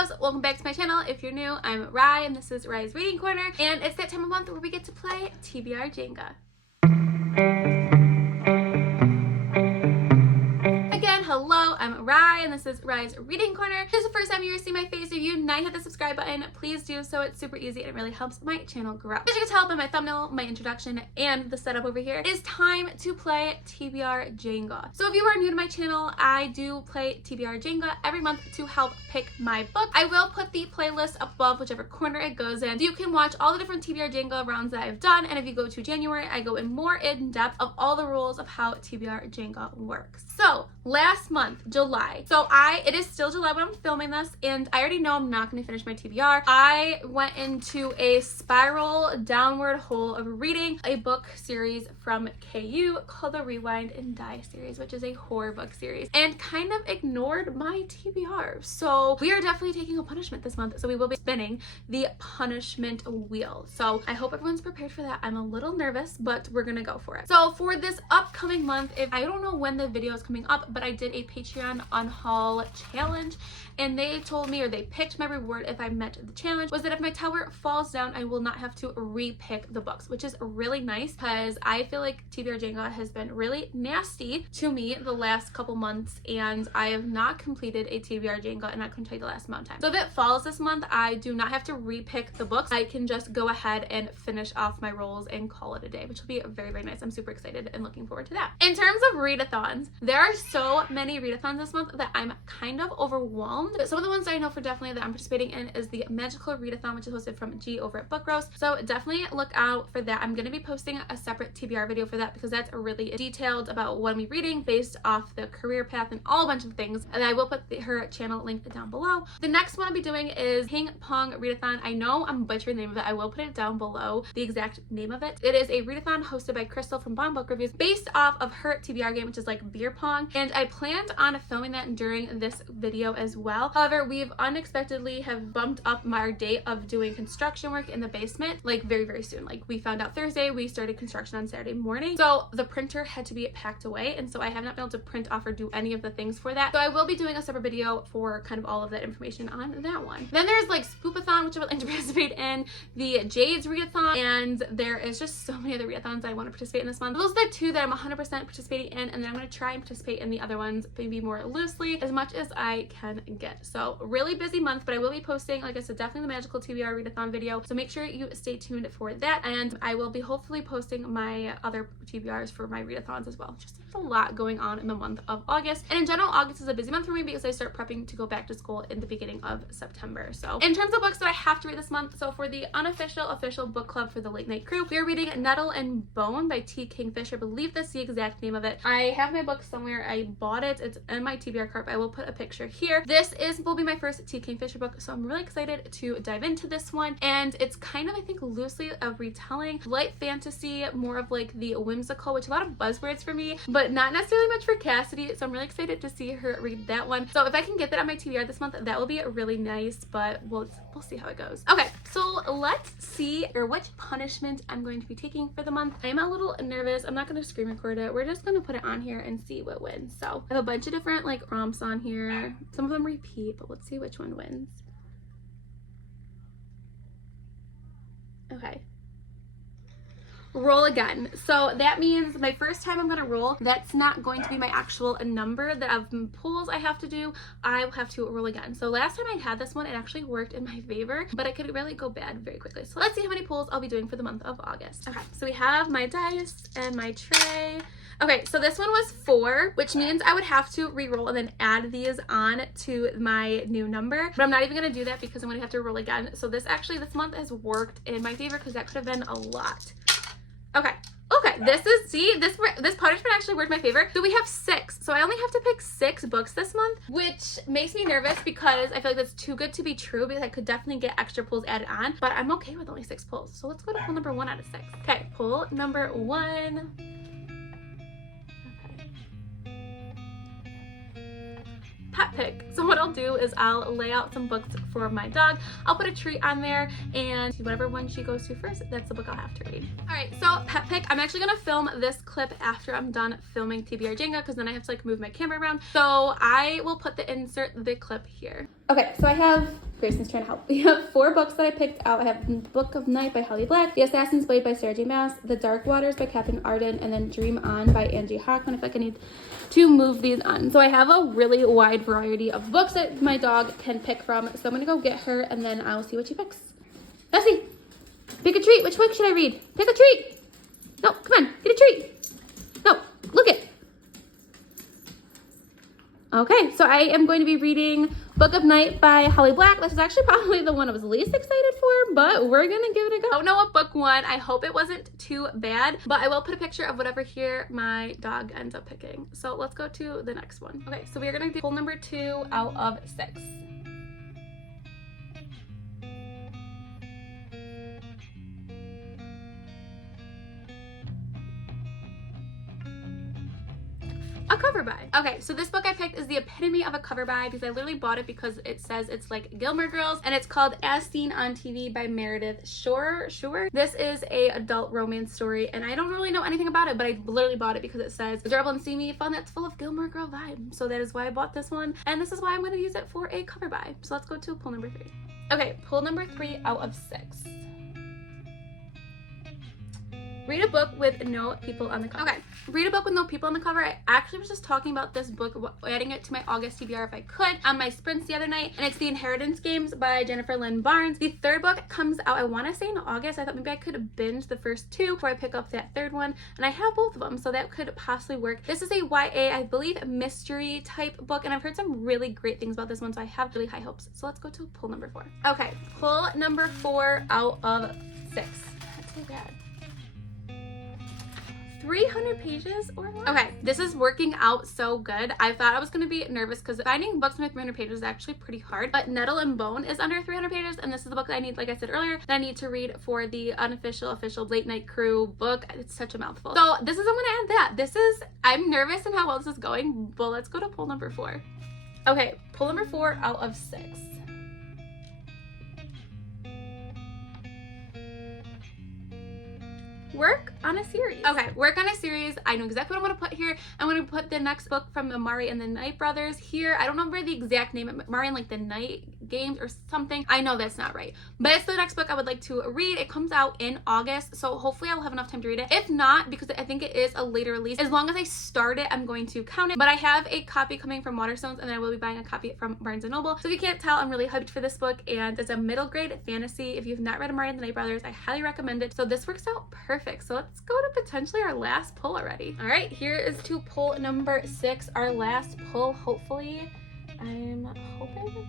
loves, welcome back to my channel. If you're new, I'm Rye and this is Rye's Reading Corner, and it's that time of month where we get to play TBR Jenga. Hello, I'm Rye, and this is Rye's Reading Corner. If this is the first time you're seeing my face, if you not hit the subscribe button, please do so. It's super easy and it really helps my channel grow. As you can tell by my thumbnail, my introduction, and the setup over here, it is time to play TBR Jenga. So if you are new to my channel, I do play TBR Jenga every month to help pick my book. I will put the playlist above whichever corner it goes in. You can watch all the different TBR Jenga rounds that I've done, and if you go to January, I go in more in depth of all the rules of how TBR Jenga works. So last month, July. It is still July when I'm filming this, and I already know I'm not going to finish my TBR. I went into a spiral downward hole of reading a book series from KU called the Rewind and Die series, which is a horror book series, and kind of ignored my TBR. So we are definitely taking a punishment this month. So we will be spinning the punishment wheel. So I hope everyone's prepared for that. I'm a little nervous, but we're going to go for it. So for this upcoming month, I don't know when the video is coming up, but I did a Patreon unhaul challenge, and they told me, or they picked my reward if I met the challenge, was that if my tower falls down, I will not have to re-pick the books, which is really nice because I feel like TBR Jenga has been really nasty to me the last couple months, and I have not completed a TBR Jenga, and I couldn't tell you the last amount of time. So if it falls this month, I do not have to re-pick the books. I can just go ahead and finish off my rolls and call it a day, which will be very, very nice. I'm super excited and looking forward to that. In terms of readathons, there are so many readathons this month that I'm kind of overwhelmed. But some of the ones that I know for definitely that I'm participating in is the Magical Readathon, which is hosted from G over at Book Roast. So definitely look out for that. I'm going to be posting a separate TBR video for that because that's really detailed about what I'm reading based off the career path and all a bunch of things. And I will put her channel link down below. The next one I'll be doing is Ping Pong Readathon. I know I'm butchering the name of it. I will put it down below, the exact name of it. It is a readathon hosted by Krystal from Bomb Book Reviews based off of her TBR game, which is like beer pong. And I planned on filming that during this video as well. However, we've unexpectedly have bumped up our date of doing construction work in the basement like very, very soon. Like we found out Thursday, we started construction on Saturday morning. So the printer had to be packed away, and so I have not been able to print off or do any of the things for that. So I will be doing a separate video for kind of all of that information on that one. Then there's like Spoopathon, which I would like to participate in, the Jade's Readathon, and there is just so many other readathons I want to participate in this month. Those are the two that I'm 100% participating in, and then I'm going to try and participate in the other ones maybe more loosely as much as I can get. So really busy month, but I will be posting, like I said, definitely the Magical TBR Readathon video. So make sure you stay tuned for that, and I will be hopefully posting my other TBRs for my readathons as well. Just a lot going on in the month of August, and in general, August is a busy month for me because I start prepping to go back to school in the beginning of September. So in terms of books that I have to read this month, so for the official book club for the Late Night Crew, we are reading Nettle and Bone by T. Kingfisher. I believe that's the exact name of it. I have my book somewhere. I bought it. It's in my TBR cart. I will put a picture here. This will be my first T. Kingfisher book, so I'm really excited to dive into this one. And it's kind of, I think, loosely a retelling, light fantasy, more of like the whimsical, which a lot of buzzwords for me, but not necessarily much for Cassidy. So I'm really excited to see her read that one. So if I can get that on my TBR this month, that will be really nice, but we'll see how it goes. Okay, so let's see which punishment I'm going to be taking for the month. I'm a little nervous. I'm not going to screen record it. We're just going to put it on here and see what wins. So I have a bunch of different like prompts on here. Some of them repeat, but let's see which one wins. Okay. Roll again. So that means my first time I'm going to roll, that's not going to be my actual number that of pulls I have to do. I will have to roll again. So last time I had this one, it actually worked in my favor, but it could really go bad very quickly. So let's see how many pulls I'll be doing for the month of August. Okay, so we have my dice and my tray. Okay, so this one was 4, which means I would have to re-roll and then add these on to my new number. But I'm not even going to do that because I'm going to have to roll again. So this month has worked in my favor because that could have been a lot. Okay, this punishment actually worked in my favor. So we have 6. So I only have to pick 6 books this month, which makes me nervous because I feel like that's too good to be true because I could definitely get extra pulls added on, but I'm okay with only 6 pulls. So let's go to pull number 1 out of 6. Okay, pull number 1. Pet pick. So what I'll do is I'll lay out some books for my dog. I'll put a treat on there, and whatever one she goes to first, that's the book I'll have to read. All right, so pet pick. I'm actually gonna film this clip after I'm done filming TBR Jenga because then I have to like move my camera around. So I will insert the clip here. Okay, so I have Grayson's trying to help. We have 4 books that I picked out. I have The Book of Night by Holly Black, The Assassin's Blade by Sarah J. Maas, The Dark Waters by Catherine Arden, and then Dream On by Angie Hockman. I feel like I need to move these on. So I have a really wide variety of books that my dog can pick from. So I'm gonna go get her and then I'll see what she picks. Bessie, pick a treat. Which book should I read? Pick a treat. No, come on, get a treat. No, look it. Okay, so I am going to be reading Book of Night by Holly Black. This is actually probably the one I was least excited for, but we're gonna give it a go. I don't know what book won. I hope it wasn't too bad, but I will put a picture of whatever here my dog ends up picking. So let's go to the next one. Okay, so we are gonna do pull number 2 out of 6. A cover buy. Okay, so this book I picked is the epitome of a cover buy because I literally bought it because it says it's like Gilmore Girls, and it's called As Seen on TV by Meredith Shore. This is a adult romance story, and I don't really know anything about it, but I literally bought it because it says adorable and steamy fun that's full of Gilmore Girl vibe. So that is why I bought this one, and this is why I'm going to use it for a cover buy. So let's go to pull number 3. Okay, pull number 3 out of 6. Read a book with no people on the cover. Okay, read a book with no people on the cover. I actually was just talking about this book, adding it to my August TBR if I could, on my sprints the other night, and it's The Inheritance Games by Jennifer Lynn Barnes. The 3rd book comes out, I want to say in August. I thought maybe I could binge the first 2 before I pick up that 3rd one, and I have both of them, so that could possibly work. This is a YA, I believe, mystery type book, and I've heard some really great things about this one, so I have really high hopes. So let's go to pull number 4. Okay, pull number 4 out of 6. That's so bad. 300 pages or more. Okay, this is working out so good. I thought I was going to be nervous because finding books under 300 pages is actually pretty hard, but Nettle and Bone is under 300 pages, and this is the book that I need, like I said earlier, that I need to read for the official late night crew book. It's such a mouthful. So this is, I'm going to add that. I'm nervous in how well this is going, but let's go to pull number 4. Okay, pull number 4 out of 6. Work on a series. Okay, work on a series. I know exactly what I'm going to put here. I'm going to put the next book from the Mari and the Night Brothers here. I don't remember the exact name. Mari and like the Night Games or something. I know that's not right, but it's the next book I would like to read. It comes out in August, so hopefully I'll have enough time to read it. If not, because I think it is a later release, as long as I start it, I'm going to count it. But I have a copy coming from Waterstones, and then I will be buying a copy from Barnes & Noble. So if you can't tell, I'm really hyped for this book, and it's a middle grade fantasy. If you've not read Mari and the Night Brothers, I highly recommend it. So this works out perfect. So let's go to potentially our last pull already. All right, here is to pull number 6, our last pull. Hopefully, I'm hoping.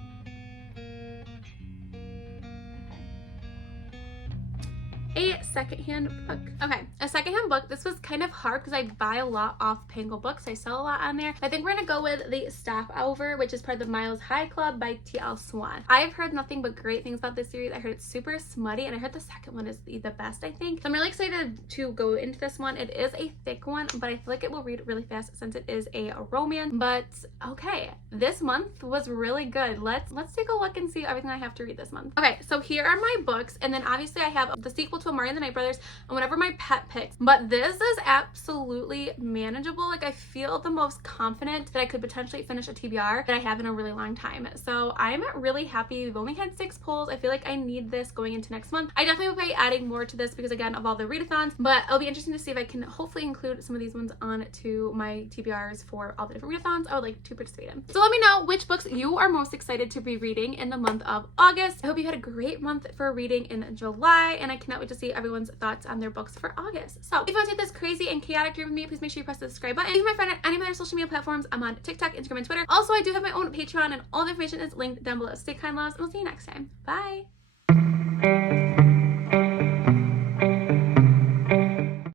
A secondhand book. Okay, a secondhand book. This was kind of hard because I buy a lot off Pangle Books. I sell a lot on there. I think we're gonna go with The Stopover, which is part of the Miles High Club by T.L. Swan. I've heard nothing but great things about this series. I heard it's super smutty, and I heard the second one is the best, I think. So I'm really excited to go into this one. It is a thick one, but I feel like it will read really fast since it is a romance. But okay, this month was really good. Let's take a look and see everything I have to read this month. Okay, so here are my books, and then obviously I have the sequel to Mari and the Night Brothers and whatever my pet picks, but this is absolutely manageable. Like, I feel the most confident that I could potentially finish a TBR that I have in a really long time. So I'm really happy. We've only had 6 pulls. I feel like I need this going into next month. I definitely will be adding more to this because, again, of all the readathons, but it'll be interesting to see if I can hopefully include some of these ones on to my TBRs for all the different readathons I would like to participate in. So let me know which books you are most excited to be reading in the month of August. I hope you had a great month for reading in July, and I cannot wait to see everyone's thoughts on their books for August. So if you want to take this crazy and chaotic journey with me, please make sure you press the subscribe button. Leave my friend on any of my other social media platforms. I'm on TikTok, Instagram, and Twitter. Also, I do have my own Patreon, and all the information is linked down below. Stay kind, loves, and we'll see you next time. Bye.